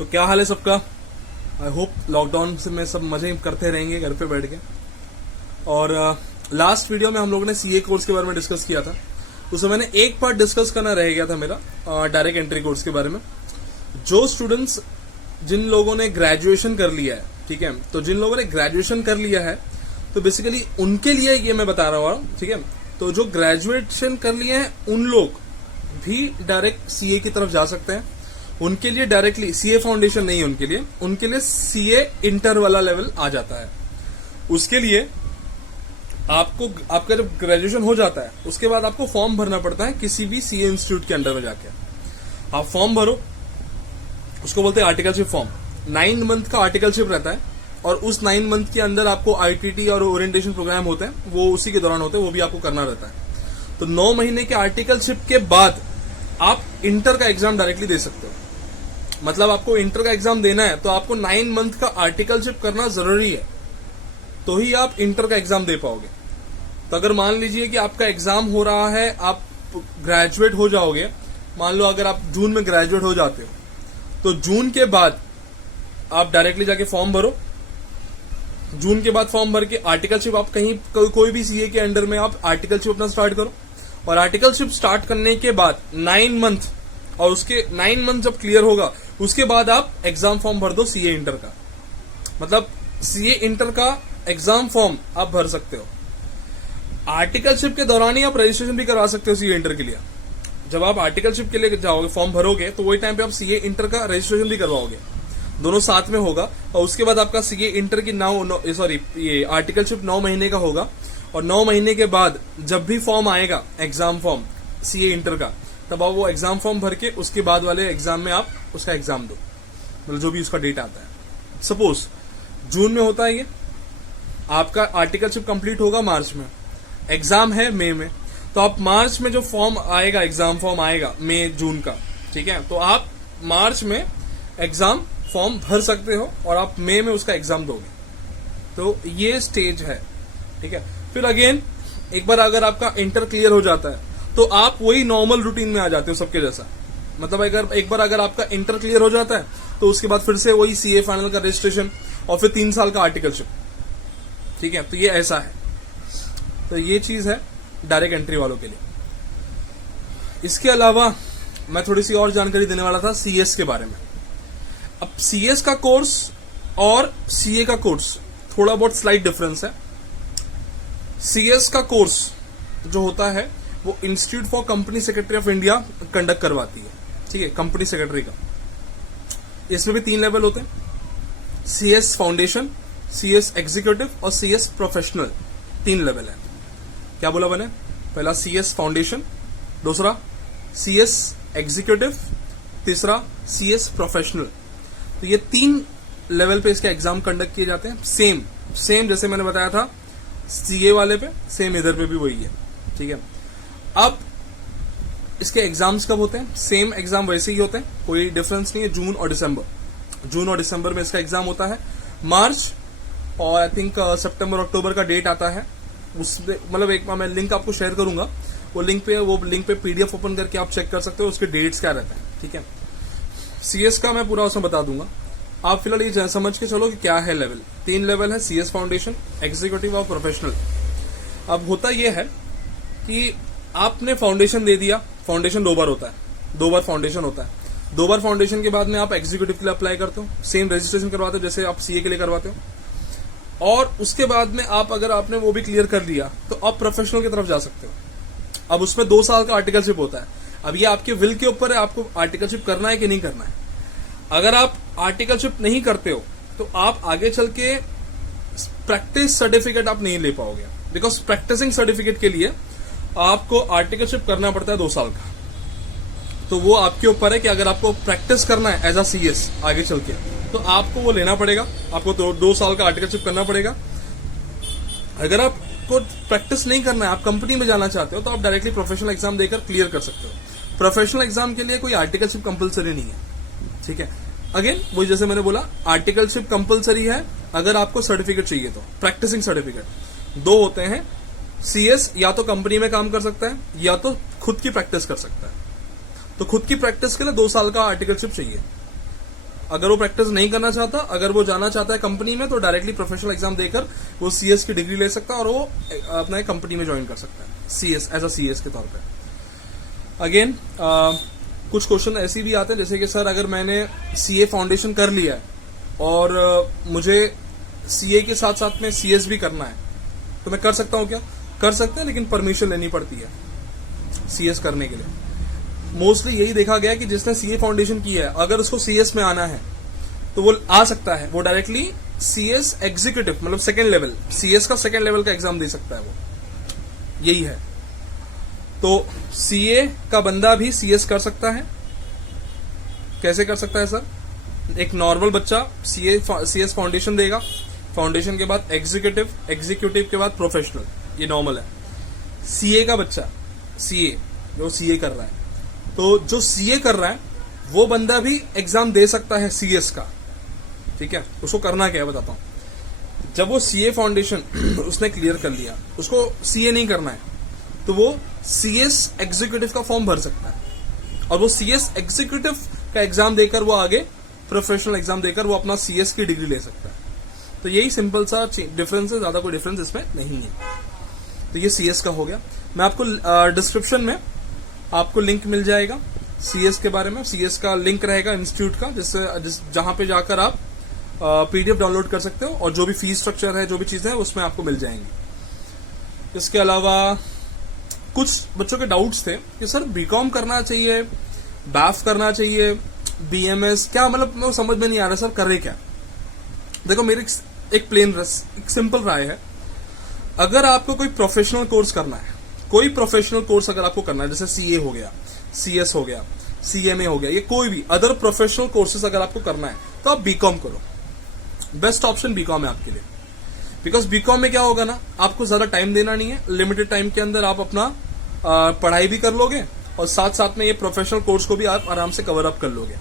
तो क्या हाल है सबका। आई होप लॉकडाउन से में सब मजे करते रहेंगे घर पे बैठ के। और लास्ट वीडियो में हम लोगों ने सीए कोर्स के बारे में डिस्कस किया था। उसमें मैंने एक पार्ट डिस्कस करना रह गया था मेरा डायरेक्ट एंट्री कोर्स के बारे में। जो स्टूडेंट्स जिन लोगों ने ग्रेजुएशन कर लिया है, ठीक है, तो जिन लोगों ने ग्रेजुएशन कर लिया है तो बेसिकली उनके लिए ये मैं बता रहा हूँ, ठीक है। तो जो ग्रेजुएशन कर लिए हैं उन लोग भी डायरेक्ट सीए की तरफ जा सकते हैं। उनके लिए डायरेक्टली सीए फाउंडेशन नहीं, उनके लिए सीए इंटर वाला लेवल आ जाता है। उसके लिए आपका जब ग्रेजुएशन हो जाता है उसके बाद आपको फॉर्म भरना पड़ता है किसी भी सीए इंस्टीट्यूट के अंडर में जाके। आप फॉर्म भरो, उसको बोलते हैं आर्टिकलशिप फॉर्म। 9 मंथ का आर्टिकलशिप रहता है और उस 9 मंथ के अंदर आपको आईटीटी और ओरिएंटेशन प्रोग्राम होते हैं, वो उसी के दौरान होते हैं, वो भी आपको करना रहता है। तो 9 महीने के आर्टिकलशिप के बाद आप इंटर का एग्जाम डायरेक्टली दे सकते हो। मतलब आपको इंटर का एग्जाम देना है तो आपको 9 मंथ का आर्टिकलशिप करना जरूरी है, तो ही आप इंटर का एग्जाम दे पाओगे। तो अगर मान लीजिए कि आपका एग्जाम हो रहा है, आप ग्रेजुएट हो जाओगे, मान लो अगर आप जून में ग्रेजुएट हो जाते हो तो जून के बाद आप डायरेक्टली जाके फॉर्म भरो। जून के बाद फॉर्म भर के आर्टिकलशिप आप कहीं कोई भी सीए के अंडर में आप आर्टिकलशिप अपना स्टार्ट करो। और आर्टिकलशिप स्टार्ट करने के बाद 9 मंथ, और उसके 9 मंथ जब क्लियर होगा उसके बाद आप एग्जाम फॉर्म भर दो सीए इंटर का। मतलब सीए इंटर का एग्जाम फॉर्म आप भर सकते हो। आर्टिकलशिप के दौरान ही आप रजिस्ट्रेशन भी करवा सकते हो सीए इंटर के लिए। जब आप आर्टिकलशिप के लिए जाओगे, फॉर्म भरोगे, तो वही टाइम पे आप सीए इंटर का रजिस्ट्रेशन भी करवाओगे, दोनों साथ में होगा। और उसके बाद आपका सीए इंटर की ये आर्टिकलशिप 9 महीने का होगा। और 9 महीने के बाद जब भी फॉर्म आएगा एग्जाम फॉर्म सीए इंटर का, तब आप वो एग्जाम फॉर्म भर के उसके बाद वाले एग्जाम में आप उसका एग्जाम दो, मतलब जो भी उसका डेट आता है। सपोज जून में होता है ये, आपका आर्टिकलशिप कंप्लीट होगा मार्च में, एग्जाम है मई में, तो आप मार्च में जो फॉर्म आएगा, एग्जाम फॉर्म आएगा मई जून का, ठीक है, तो आप मार्च में एग्जाम फॉर्म भर सकते हो और आप मई में उसका एग्जाम दोगे। तो ये स्टेज है, ठीक है। फिर अगेन एक बार अगर आपका इंटर क्लियर हो जाता है तो आप वही नॉर्मल रूटीन में आ जाते हो सबके जैसा। मतलब अगर एक बार अगर आपका इंटर क्लियर हो जाता है तो उसके बाद फिर से वही सीए फाइनल का रजिस्ट्रेशन और फिर 3 साल का आर्टिकलशिप, ठीक है। तो ये ऐसा है, तो ये चीज है डायरेक्ट एंट्री वालों के लिए। इसके अलावा मैं थोड़ी सी और जानकारी देने वाला था सीएस के बारे में। अब सीएस का कोर्स और सीए का कोर्स थोड़ा बहुत स्लाइट डिफरेंस है। सीएस का कोर्स जो होता है वो institute for company secretary of India conduct करवाती है, ठीक है, कंपनी सेक्रेटरी का। इसमें भी 3 लेवल होते हैं, सीएस फाउंडेशन, सीएस एग्जीक्यूटिव और सीएस प्रोफेशनल। 3 लेवल है। क्या बोला मैंने? पहला सीएस फाउंडेशन, दूसरा सीएस एग्जीक्यूटिव, तीसरा सीएस प्रोफेशनल। तो ये 3 लेवल पे इसके एग्जाम कंडक्ट किए जाते हैं। सेम जैसे मैंने बताया था सीए वाले पे, सेम इधर पे भी वही है, ठीक है। अब इसके एग्जाम्स कब होते हैं? सेम एग्जाम वैसे ही होते हैं, कोई डिफरेंस नहीं है। जून और दिसंबर में इसका एग्जाम होता है। मार्च और आई थिंक सितंबर अक्टूबर का डेट आता है। उसमें मतलब एक मैं लिंक आपको शेयर करूंगा, वो लिंक पे पीडीएफ ओपन करके आप चेक कर सकते हो उसके डेट्स क्या रहते हैं, ठीक है। सीएस का मैं पूरा उसमें बता दूंगा। आप फिलहाल ये समझ के चलो कि क्या है लेवल। 3 लेवल है, सीएस फाउंडेशन, एग्जीक्यूटिव और प्रोफेशनल। अब होता यह है कि आपने फाउंडेशन दे दिया। फाउंडेशन 2 बार होता है, 2 बार फाउंडेशन होता है। 2 बार फाउंडेशन के बाद में आप एग्जीक्यूटिव के लिए अप्लाई करते हो, सेम रजिस्ट्रेशन करवाते हो जैसे आप सीए के लिए करवाते हो। और उसके बाद में आप अगर आपने वो भी क्लियर कर लिया तो आप प्रोफेशनल की तरफ जा सकते हो। अब उसमें 2 साल का आर्टिकलशिप होता है। अब ये आपके विल के ऊपर है, आपको आर्टिकलशिप करना है कि नहीं करना है। अगर आप आर्टिकलशिप नहीं करते हो तो आप आगे चल के प्रैक्टिस सर्टिफिकेट आप नहीं ले पाओगे, बिकॉज प्रैक्टिसिंग सर्टिफिकेट के लिए आपको आर्टिकलशिप करना पड़ता है 2 साल का। तो वो आपके ऊपर है कि अगर आपको प्रैक्टिस करना है एज अ सीएस आगे चल के, तो आपको वो लेना पड़ेगा। आपको 2 साल का आर्टिकलशिप करना पड़ेगा। अगर आपको प्रैक्टिस नहीं करना है, आप कंपनी में जाना चाहते हो, तो आप डायरेक्टली प्रोफेशनल एग्जाम देकर क्लियर कर सकते हो। प्रोफेशनल एग्जाम के लिए कोई आर्टिकलशिप कंपलसरी नहीं है, ठीक है। अगेन वो जैसे मैंने बोला, आर्टिकलशिप कंपलसरी है अगर आपको सर्टिफिकेट चाहिए तो। प्रैक्टिसिंग सर्टिफिकेट 2 होते हैं। सीएस या तो कंपनी में काम कर सकता है या तो खुद की प्रैक्टिस कर सकता है। तो खुद की प्रैक्टिस के लिए 2 साल का आर्टिकलशिप चाहिए। अगर वो प्रैक्टिस नहीं करना चाहता, अगर वो जाना चाहता है कंपनी में, तो डायरेक्टली प्रोफेशनल एग्जाम देकर वो सीएस की डिग्री ले सकता है और वो अपना कंपनी में ज्वाइन कर सकता है सीएस एज अ सीएस के तौर पे। अगेन कुछ क्वेश्चन ऐसे भी आते हैं जैसे कि सर अगर मैंने सीए फाउंडेशन कर लिया है और मुझे सीए के साथ साथ में सीएस भी करना है, तो मैं कर सकता हूं क्या? कर सकते हैं, लेकिन परमिशन लेनी पड़ती है सीएस करने के लिए। मोस्टली यही देखा गया कि जिसने सीए फाउंडेशन किया है, अगर उसको सीएस में आना है तो वो आ सकता है, वो डायरेक्टली सीएस एग्जीक्यूटिव मतलब सेकेंड लेवल, सीएस का सेकेंड लेवल का एग्जाम दे सकता है, वो यही है। तो सीए का बंदा भी सीएस कर सकता है। कैसे कर सकता है सर? एक नॉर्मल बच्चा सीएस फाउंडेशन देगा, फाउंडेशन के बाद एग्जीक्यूटिव, एग्जीक्यूटिव के बाद प्रोफेशनल, ये नॉर्मल है। सीए का बच्चा, सीए जो सीए कर रहा है, तो जो सीए कर रहा है वो बंदा भी एग्जाम दे सकता है सीएस का, ठीक है। उसको करना क्या है बताता हूं। जब वो सीए फाउंडेशन उसने क्लियर कर लिया, उसको सीए नहीं करना है, तो वो सीएस एग्जीक्यूटिव का फॉर्म भर सकता है और वो सीएस एग्जीक्यूटिव का एग्जाम देकर वो आगे प्रोफेशनल एग्जाम देकर वो अपना सीएस की डिग्री ले सकता है। तो यही सिंपल सा डिफरेंस है, ज्यादा कोई डिफरेंस इसमें नहीं है। तो ये सीएस का हो गया। मैं आपको डिस्क्रिप्शन में आपको लिंक मिल जाएगा सीएस के बारे में, सीएस का लिंक रहेगा इंस्टीट्यूट का, जहां पे जाकर आप पीडीएफ डाउनलोड कर सकते हो और जो भी फीस स्ट्रक्चर है, जो भी चीजें हैं उसमें आपको मिल जाएंगी। इसके अलावा कुछ बच्चों के डाउट्स थे कि सर बीकॉम करना चाहिए, बैफ करना चाहिए, बीएमएस क्या, मतलब समझ में नहीं आ रहा सर करे क्या। देखो मेरी एक प्लेन एक सिंपल राय है, अगर आपको कोई प्रोफेशनल कोर्स करना है, कोई प्रोफेशनल कोर्स अगर आपको करना है, जैसे सीए हो गया, सीएस हो गया, सीएमए हो गया, ये कोई भी अदर प्रोफेशनल कोर्सेज अगर आपको करना है तो आप बीकॉम करो। बेस्ट ऑप्शन बीकॉम है आपके लिए, बिकॉज बीकॉम में क्या होगा ना, आपको ज्यादा टाइम देना नहीं है, लिमिटेड टाइम के अंदर आप अपना पढ़ाई भी कर लोगे और साथ साथ में ये प्रोफेशनल कोर्स को भी आप आराम से कवर अप कर लोगे।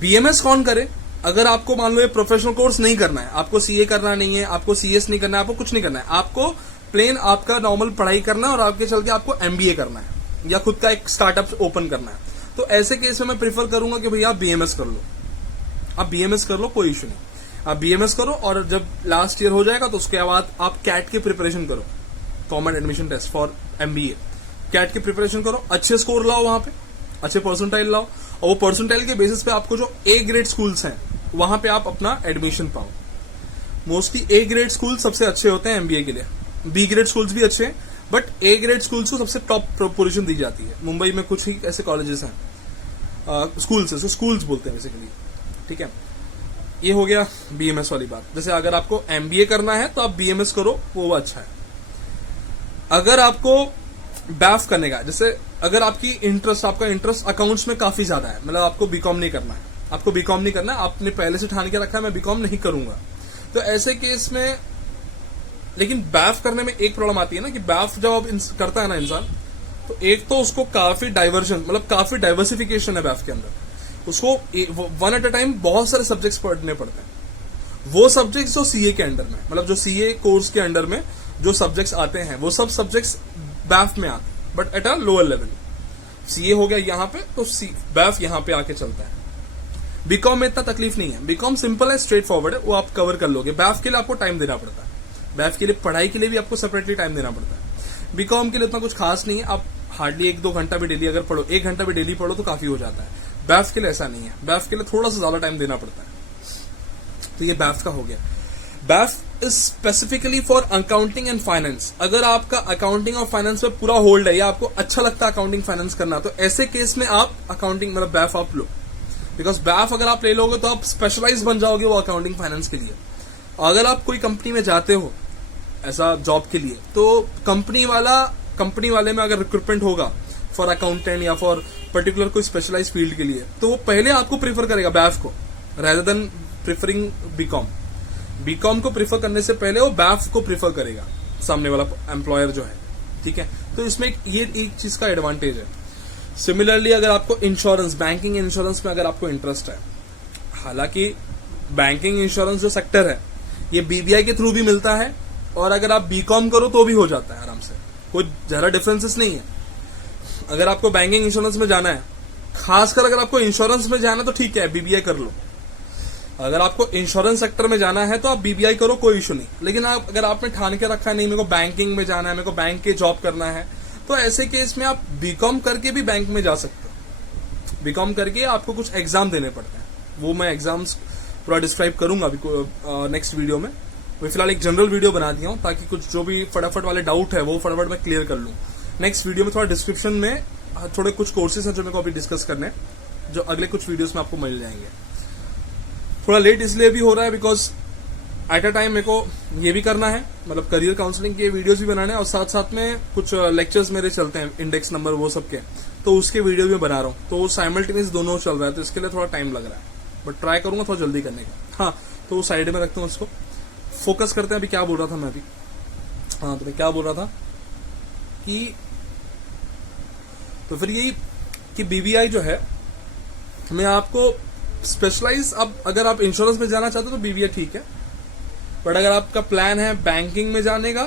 बीएमएस कौन करे? अगर आपको मान लो ये प्रोफेशनल कोर्स नहीं करना है, आपको सीए करना नहीं है, आपको सीएस नहीं करना है, आपको कुछ नहीं करना है, आपको प्लेन आपका नॉर्मल पढ़ाई करना है और आपके चल के आपको एमबीए करना है या खुद का एक स्टार्टअप ओपन करना है, तो ऐसे केस में मैं प्रीफर करूंगा कि भैया आप बीएमएस कर लो। आप बीएमएस कर लो, कोई इश्यू नहीं, आप बीएमएस करो और जब लास्ट ईयर हो जाएगा तो उसके बाद आप कैट की प्रिपरेशन करो, common admission test for MBA. CAT की प्रिपरेशन करो, अच्छे स्कोर लाओ, वहां पे अच्छे परसेंटाइल लाओ और वो परसेंटाइल के बेसिस पे आपको जो ए ग्रेड स्कूल्स हैं वहां पे आप अपना एडमिशन पाओ। मोस्टली ए ग्रेड स्कूल सबसे अच्छे होते हैं एमबीए के लिए, बी ग्रेड स्कूल्स भी अच्छे हैं, बट ए ग्रेड स्कूल्स को सबसे टॉप पोजीशन दी जाती है। मुंबई में कुछ ही ऐसे कॉलेजेस हैं, स्कूल्स है, स्कूल्स बोलते हैं बेसिकली, ठीक है। ये हो गया बीएमएस वाली बात। जैसे अगर आपको एमबीए करना है तो आप बीएमएस करो, वो अच्छा है। अगर आपको बैफ करने का, जैसे अगर आपका इंटरेस्ट अकाउंट्स में काफी ज्यादा है, मतलब आपको बीकॉम नहीं करना है, आपको बीकॉम नहीं करना है, आपने पहले से ठान के रखा है मैं बीकॉम नहीं करूंगा, तो ऐसे केस में, लेकिन बैफ करने में एक प्रॉब्लम आती है ना कि बैफ जब अब करता है ना इंसान, तो एक तो उसको काफी डाइवर्जन, मतलब काफी डाइवर्सिफिकेशन है बैफ के अंदर, उसको वन एट अ टाइम बहुत सारे सब्जेक्ट्स पढ़ने पड़ते हैं। वो सब्जेक्ट्स जो सीए के अंडर में, मतलब जो सीए कोर्स के अंडर में जो सब्जेक्ट्स आते हैं, वो सब सब्जेक्ट्स बैफ में आते हैं, but at a lower level. CA हो गया यहाँ पे, तो बैफ यहाँ पे आके चलता है। बीकॉम में इतना तकलीफ नहीं है, बीकॉम सिंपल है, स्ट्रेट फॉरवर्ड है, वो आप कवर कर लोगे। बैफ के लिए आपको टाइम देना पड़ता है, बैफ के लिए पढ़ाई के लिए भी आपको सेपरेटली टाइम देना पड़ता है। बीकॉम के लिए इतना कुछ खास नहीं है, आप हार्डली 1-2 घंटा भी डेली अगर पढ़ो, 1 घंटा भी डेली पढ़ो तो काफी हो जाता है। बैफ के लिए ऐसा नहीं है, बैफ के लिए थोड़ा सा ज्यादा टाइम देना पड़ता है। तो ये बैफ का हो गया। BAIF is specifically for accounting and finance. अगर आपका अकाउंटिंग और फाइनेंस में पूरा होल्ड है या आपको अच्छा लगता है अकाउंटिंग फाइनेंस करना, तो ऐसे केस में आप अकाउंटिंग मतलब बैफ आप लो, बिकॉज बैफ अगर आप ले लोगे तो आप स्पेशलाइज बन जाओगे वो अकाउंटिंग फाइनेंस के लिए। अगर आप कोई कंपनी में जाते हो ऐसा जॉब के लिए, तो कंपनी वाले में अगर रिक्रूटमेंट होगा फॉर अकाउंटेंट या फॉर पर्टिकुलर कोई स्पेशलाइज फील्ड के लिए, तो वो पहले आपको प्रीफर करेगा बैफ को rather than preferring BCom. BCom को प्रीफर करने से पहले वो बैफ को प्रीफर करेगा सामने वाला एम्प्लॉयर जो है, ठीक है। तो इसमें ये एक चीज का एडवांटेज है। सिमिलरली अगर आपको इंश्योरेंस, बैंकिंग इंश्योरेंस में अगर आपको इंटरेस्ट है, हालांकि बैंकिंग इंश्योरेंस जो सेक्टर है ये बीबीआई के थ्रू भी मिलता है और अगर आप बीकॉम करो तो भी हो जाता है आराम से, कोई ज्यादा डिफरेंसेस नहीं है। अगर आपको बैंकिंग इंश्योरेंस में जाना है खासकर अगर आपको इंश्योरेंस में जाना है तो ठीक है, बीबीआई कर लो। अगर आपको इंश्योरेंस सेक्टर में जाना है तो आप बीबीआई करो, कोई इशू नहीं। लेकिन अगर आपने ठान के रखा है नहीं मेरे को बैंकिंग में जाना है, मेरे को बैंक के जॉब करना है, तो ऐसे केस में आप बीकॉम करके भी बैंक में जा सकते हो। बीकॉम करके आपको कुछ एग्जाम देने पड़ते हैं, वो मैं एग्जाम्स पूरा डिस्क्राइब करूंगा अभी नेक्स्ट वीडियो में। मैं फिलहाल एक जनरल वीडियो बना दिया हूं ताकि कुछ जो भी फटाफट वाले डाउट है वो फटाफट मैं क्लियर कर लूं। नेक्स्ट वीडियो में थोड़ा डिस्क्रिप्शन में थोड़े कुछ कोर्सेज हैं जो मेरे को अभी डिस्कस करने हैं, जो अगले कुछ वीडियोस में आपको मिल जाएंगे। थोड़ा लेट इसलिए भी हो रहा है बिकॉज एट अ टाइम मेरे को ये भी करना है, मतलब करियर काउंसलिंग के वीडियोस भी बनाने हैं और साथ साथ में कुछ लेक्चर्स मेरे चलते हैं इंडेक्स नंबर वो सब के, तो उसके वीडियो भी बना रहा हूँ। तो साइमल्टेनियस दोनों चल रहा है, तो इसके लिए थोड़ा टाइम लग रहा है, बट ट्राई करूंगा थोड़ा जल्दी करने का। हाँ, तो साइड में रखता हूँ उसको, फोकस करते हैं। अभी क्या बोल रहा था मैं अभी, हाँ तो मैं क्या बोल रहा था कि तो फिर यही कि बीबीआई जो है मैं आपको स्पेशलाइज, अब अगर आप इंश्योरेंस में जाना चाहते हो तो बीबीआई ठीक है, बट अगर आपका प्लान है बैंकिंग में जाने का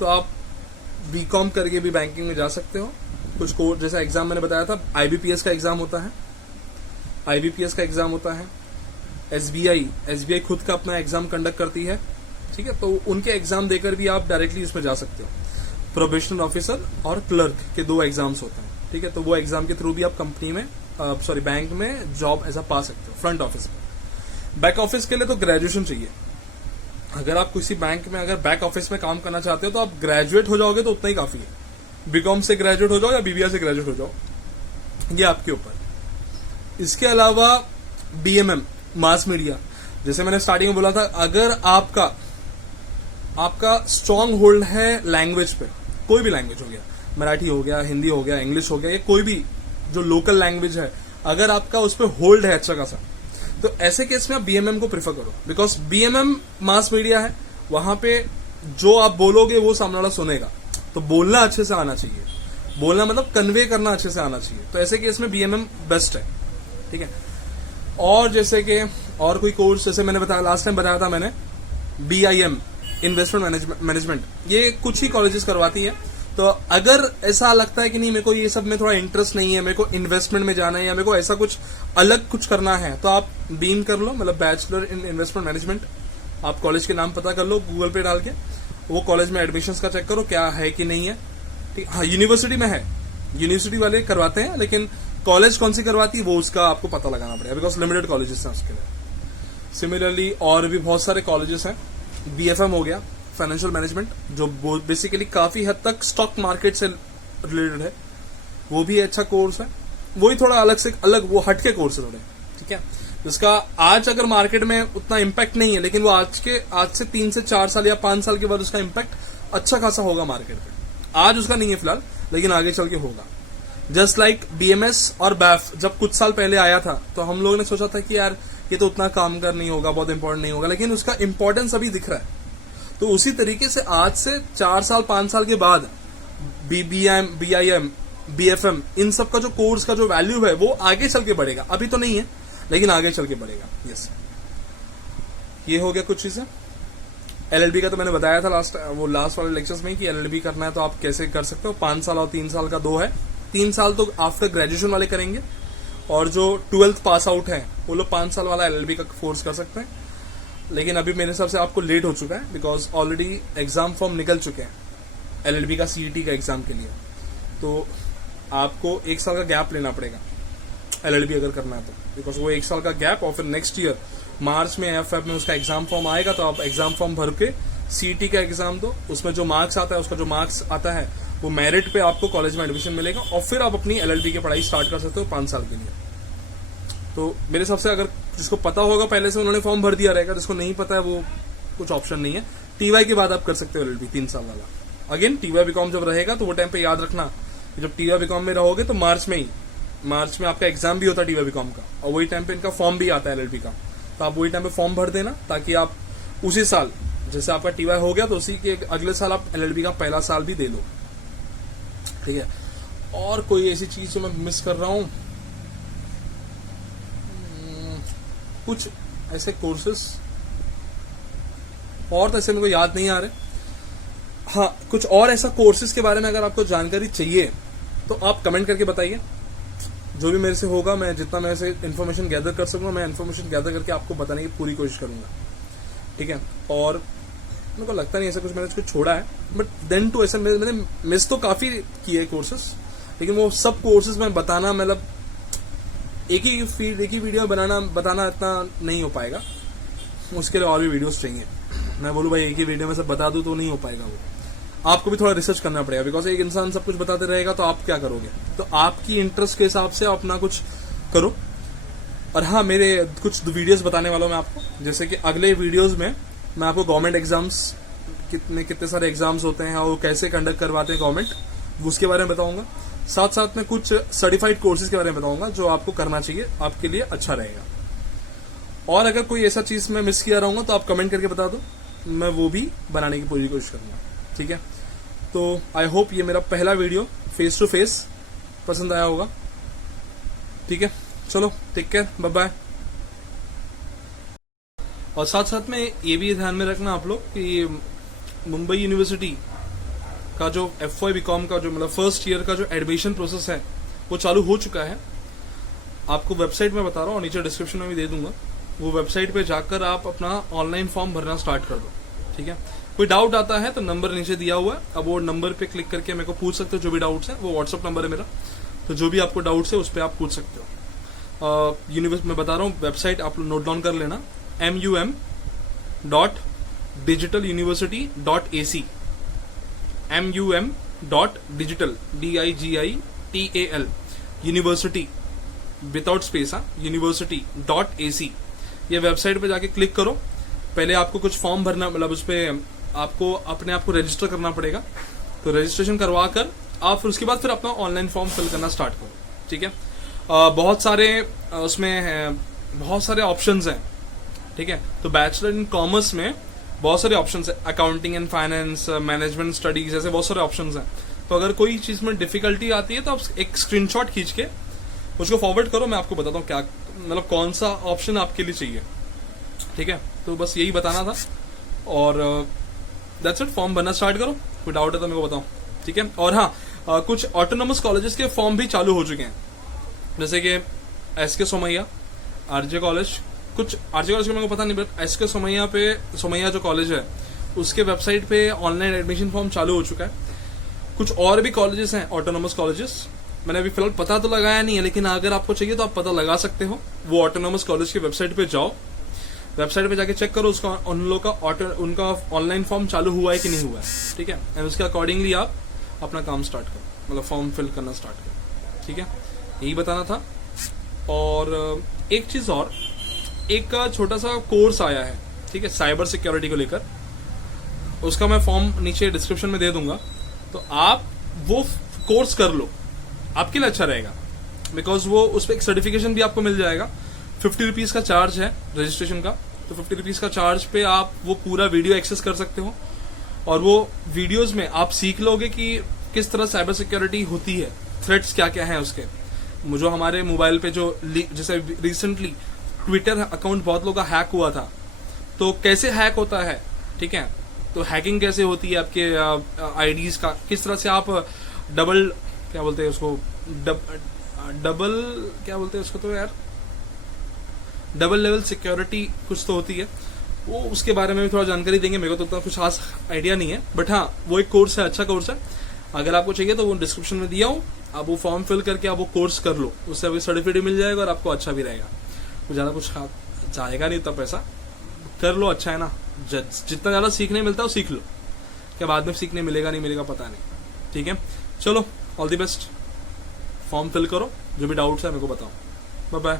तो आप बीकॉम करके भी बैंकिंग में जा सकते हो। कुछ कोर्स जैसा एग्जाम मैंने बताया था, आईबीपीएस का एग्जाम होता है, आईबीपीएस का एग्जाम होता है, एसबीआई खुद का अपना एग्जाम कंडक्ट करती है, ठीक है, तो उनके एग्जाम देकर भी आप डायरेक्टली इसमें जा सकते हो। प्रोबेशनल ऑफिसर और क्लर्क के 2 एग्जाम्स होते हैं, ठीक है, तो वो एग्जाम के थ्रू भी आप कंपनी में बैंक में जॉब ऐसा पा सकते हो, फ्रंट ऑफिस में। बैक ऑफिस के लिए तो ग्रेजुएशन चाहिए। अगर आप किसी बैंक में अगर बैक ऑफिस में काम करना चाहते हो तो आप ग्रेजुएट हो जाओगे तो उतना ही काफी है। बीकॉम से ग्रेजुएट हो जाओ या बीबीआई से ग्रेजुएट हो जाओ, ये आपके ऊपर। इसके अलावा बीएमएम, मास मीडिया, जैसे मैंने स्टार्टिंग में बोला था, अगर आपका स्ट्रांग होल्ड है लैंग्वेज पे, कोई भी लैंग्वेज हो गया, मराठी हो गया, हिंदी हो गया, इंग्लिश हो गया, या कोई भी जो लोकल लैंग्वेज है, अगर आपका उस पर होल्ड है अच्छा खासा, तो ऐसे केस में आप बीएमएम को प्रेफर करो। बिकॉज बीएमएम मास मीडिया है, वहां पे जो आप बोलोगे वो सामने वाला सुनेगा, तो बोलना अच्छे से आना चाहिए, बोलना मतलब कन्वे करना अच्छे से आना चाहिए, तो ऐसे केस में बीएमएम बेस्ट है, ठीक है। और जैसे कि और कोई कोर्स, जैसे मैंने बताया लास्ट टाइम बताया था मैंने, बीआईएम, इन्वेस्टमेंट मैनेजमेंट, ये कुछ ही कॉलेजेस करवाती है। तो अगर ऐसा लगता है कि नहीं मेरे को ये सब में थोड़ा इंटरेस्ट नहीं है, मेरे को इन्वेस्टमेंट में जाना है, या मेरे को ऐसा कुछ अलग कुछ करना है, तो आप बीम कर लो, मतलब बैचलर इन इन्वेस्टमेंट मैनेजमेंट। आप कॉलेज के नाम पता कर लो गूगल पे डाल के, वो कॉलेज में एडमिशंस का चेक करो क्या है कि नहीं है, ठीक। हाँ, यूनिवर्सिटी में है, यूनिवर्सिटी वाले करवाते हैं, लेकिन कॉलेज कौन सी करवाती है वो उसका आपको पता लगाना पड़ेगा, बिकॉज लिमिटेड कॉलेजेस हैं उसके लिए। सिमिलरली और भी बहुत सारे कॉलेजेस हैं, बीएफएम हो गया, फाइनेंशियल मैनेजमेंट, जो बेसिकली काफी हद तक स्टॉक मार्केट से रिलेटेड है, वो भी अच्छा कोर्स है। वही थोड़ा अलग वो हटके कोर्स है थोड़े, ठीक है, जिसका आज अगर मार्केट में उतना इम्पैक्ट नहीं है, लेकिन वो आज से 3 से 4 साल या 5 साल के बाद उसका इम्पैक्ट अच्छा खासा होगा मार्केट पे। आज उसका नहीं है फिलहाल, लेकिन आगे चल के होगा। जस्ट लाइक बीएमएस और बैफ जब कुछ साल पहले आया था, तो हम लोगों ने सोचा था कि यार ये तो उतना काम कर नहीं होगा, बहुत इंपॉर्टेंट नहीं होगा, लेकिन उसका इंपॉर्टेंस अभी दिख रहा है। तो उसी तरीके से आज से 4 साल 5 साल के बाद बीआईएम, बीएफएम, इन सब का जो कोर्स का जो वैल्यू है वो आगे चल के बढ़ेगा, अभी तो नहीं है लेकिन आगे चल के बढ़ेगा। यस, ये हो गया कुछ चीजें। एलएलबी का तो मैंने बताया था लास्ट वाले लेक्चर्स में कि एलएलबी करना है तो आप कैसे कर सकते हो। 5 साल और 3 साल का 2 है। 3 साल तो आफ्टर ग्रेजुएशन वाले करेंगे, और जो 12th पास आउट है वो लोग 5 साल वाला एलएलबी का कोर्स कर सकते हैं। लेकिन अभी मेरे हिसाब से आपको लेट हो चुका है, बिकॉज ऑलरेडी एग्जाम फॉर्म निकल चुके हैं एलएलबी का सीईटी का एग्जाम के लिए। तो आपको 1 साल का गैप लेना पड़ेगा एलएलबी अगर करना है तो, बिकॉज वो 1 साल का गैप, और फिर नेक्स्ट ईयर मार्च में या फेब में उसका एग्जाम फॉर्म आएगा, तो आप एग्जाम फॉर्म भर के सीईटी का एग्जाम दो, उसमें जो मार्क्स आता है, उसका जो मार्क्स आता है वो मेरिट पे आपको कॉलेज में एडमिशन मिलेगा, और फिर आप अपनी एलएलबी की पढ़ाई स्टार्ट कर सकते हो 5 साल के लिए। तो मेरे हिसाब से अगर जिसको पता होगा पहले से उन्होंने फॉर्म भर दिया रहेगा, जिसको नहीं पता है वो कुछ ऑप्शन नहीं है। टीवाई के बाद आप कर सकते हो एलएलबी 3 साल वाला। अगेन टीवाई बीकॉम जब रहेगा तो वो टाइम पे याद रखना, जब टीवाई बीकॉम में रहोगे तो मार्च में आपका एग्जाम भी होता है टीवाई बीकॉम का, और वही टाइम पे इनका फॉर्म भी आता है एलएलबी का। तो आप वही टाइम पे फॉर्म भर देना, ताकि आप उसी साल जैसे आपका टीवाई हो गया तो उसी के अगले साल आप एलएलबी का पहला साल भी दे लो, ठीक है। और कोई ऐसी चीज जो मैं मिस कर रहा हूं, कुछ ऐसे कोर्सेस और तो ऐसे मेरे को याद नहीं आ रहे। हाँ, कुछ और ऐसा कोर्सेज के बारे में अगर आपको जानकारी चाहिए तो आप कमेंट करके बताइए, जो भी मेरे से होगा, मैं जितना मेरे से इन्फॉर्मेशन गैदर कर सकूंगा, मैं इन्फॉर्मेशन गैदर करके आपको बताने की पूरी कोशिश करूंगा, ठीक है। और मेरे को लगता नहीं ऐसा कुछ मैंने कुछ छोड़ा है, बट देन टू ऐसा मैंने मिस तो काफी किए कोर्सेस, लेकिन वो सब कोर्सेज में बताना, मतलब एक ही वीडियो बताना इतना नहीं हो पाएगा, उसके लिए और भी वीडियोस चाहिए। मैं बोलूँ भाई एक ही वीडियो में सब बता दूं तो नहीं हो पाएगा, वो आपको भी थोड़ा रिसर्च करना पड़ेगा, बिकॉज एक इंसान सब कुछ बताते रहेगा तो आप क्या करोगे। तो आपकी इंटरेस्ट के हिसाब से अपना कुछ करो। और हाँ, मेरे कुछ वीडियोस बताने वाला हूं मैं आपको, जैसे कि अगले वीडियोस में मैं आपको गवर्नमेंट एग्जाम्स, कितने सारे एग्जाम्स होते हैं और वो कैसे कंडक्ट करवाते हैं गवर्नमेंट, उसके बारे में बताऊंगा। साथ साथ में कुछ सर्टिफाइड कोर्सेज के बारे में बताऊंगा जो आपको करना चाहिए, आपके लिए अच्छा रहेगा। और अगर कोई ऐसा चीज मैं मिस किया रहूंगा तो आप कमेंट करके बता दो, मैं वो भी बनाने की पूरी कोशिश करूंगा, ठीक है। तो आई होप ये मेरा पहला वीडियो फेस टू फेस पसंद आया होगा, ठीक है। चलो, टेक केयर, बाय बाय। और साथ साथ में ये भी ध्यान में रखना आप लोग कि मुंबई यूनिवर्सिटी का जो FY BCom का जो मतलब फर्स्ट ईयर का जो एडमिशन प्रोसेस है वो चालू हो चुका है। आपको वेबसाइट में बता रहा हूँ, नीचे डिस्क्रिप्शन में भी दे दूंगा, वो वेबसाइट पे जाकर आप अपना ऑनलाइन फॉर्म भरना स्टार्ट कर दो, ठीक है। कोई डाउट आता है तो नंबर नीचे दिया हुआ है, अब वो नंबर पे क्लिक करके मेरे को पूछ सकते हो जो भी डाउट्स हैं। वो व्हाट्सअप नंबर है मेरा, तो जो भी आपको डाउट्स है उस पर आप पूछ सकते हो। यूनिवर्सिटी में बता रहा हूँ, वेबसाइट आप लोग नोट डाउन कर लेना, mum.digitaluniversity.ac, mum.digital DIGITAL university without space, university.ac। ये वेबसाइट पे जाके क्लिक करो। पहले आपको कुछ फॉर्म भरना, मतलब उस पर आपको अपने आप को रजिस्टर करना पड़ेगा, तो रजिस्ट्रेशन करवा कर आप फिर उसके बाद फिर अपना ऑनलाइन फॉर्म फिल करना स्टार्ट करो, ठीक है। बहुत सारे उसमें बहुत सारे ऑप्शंस हैं, ठीक है। तो बैचलर इन कॉमर्स में बहुत सारे ऑप्शंस है, accounting and finance, management studies, ऐसे बहुत सारे ऑप्शंस हैं। तो अगर कोई चीज में डिफिकल्टी आती है तो आप एक स्क्रीनशॉट खींच के उसको फॉरवर्ड करो, मैं आपको बताता हूँ क्या मतलब कौन सा ऑप्शन आपके लिए चाहिए, ठीक है। तो बस यही बताना था, और दैट्स इट। फॉर्म भरना स्टार्ट करो, कोई डाउट है तो मेरे को बताओ, ठीक है। और हाँ, कुछ ऑटोनोमस कॉलेजेस के फॉर्म भी चालू हो चुके हैं, जैसे कि SK सोमैया, RJ कॉलेज, कुछ RJ कॉलेज का मेरे को पता नहीं, बट SK सोमैया जो कॉलेज है उसके वेबसाइट पे ऑनलाइन एडमिशन फॉर्म चालू हो चुका है। कुछ और भी कॉलेजेस हैं ऑटोनोमस कॉलेजेस, मैंने अभी फिलहाल पता तो लगाया नहीं है, लेकिन अगर आपको चाहिए तो आप पता लगा सकते हो। वो ऑटोनोमस कॉलेज की वेबसाइट पे जाओ, वेबसाइट पे जाके चेक करो उसका, उन लोग का उनका ऑनलाइन फॉर्म चालू हुआ है कि नहीं हुआ है, ठीक है। एंड उसके अकॉर्डिंगली आप अपना काम स्टार्ट करो, मतलब फॉर्म फिल करना स्टार्ट करो, ठीक है। यही बताना था। और एक चीज और, एक छोटा सा कोर्स आया है, ठीक है, साइबर सिक्योरिटी को लेकर, उसका मैं फॉर्म नीचे डिस्क्रिप्शन में दे दूंगा, तो आप वो कोर्स कर लो, आपके लिए अच्छा रहेगा, बिकॉज वो उस पर एक सर्टिफिकेशन भी आपको मिल जाएगा। 50 रुपीज का चार्ज है रजिस्ट्रेशन का, तो 50 रुपीज का चार्ज पे आप वो पूरा वीडियो एक्सेस कर सकते हो, और वो वीडियोज में आप सीख लोगे कि किस तरह साइबर सिक्योरिटी होती है, थ्रेट्स क्या क्या है उसके। जो हमारे मोबाइल पे जो जैसे रिसेंटली ट्विटर अकाउंट बहुत लोगों का हैक हुआ था, तो कैसे हैक होता है, ठीक है, तो हैकिंग कैसे होती है आपके आईडीज का, किस तरह से आप डबल क्या बोलते हैं उसको, डबल क्या बोलते हैं उसको, तो यार डबल लेवल सिक्योरिटी कुछ तो होती है, वो उसके बारे में भी थोड़ा जानकारी देंगे। मेरे को तो उतना कुछ खास आइडिया नहीं है, बट हाँ वो एक कोर्स है, अच्छा कोर्स है। अगर आपको चाहिए तो वो डिस्क्रिप्शन में दिया हूँ, आप वो फॉर्म फिल करके आप वो कोर्स कर लो, उससे अभी सर्टिफिकेट मिल जाएगा और आपको अच्छा भी रहेगा। तो ज्यादा कुछ जाएगा नहीं उतना पैसा, कर लो, अच्छा है ना। जितना ज्यादा सीखने मिलता है वो सीख लो, क्या बाद में सीखने मिलेगा नहीं मिलेगा पता नहीं, ठीक है। चलो, all the best, form fill करो, जो भी डाउट्स है मेरे को बताओ, बाय बाय।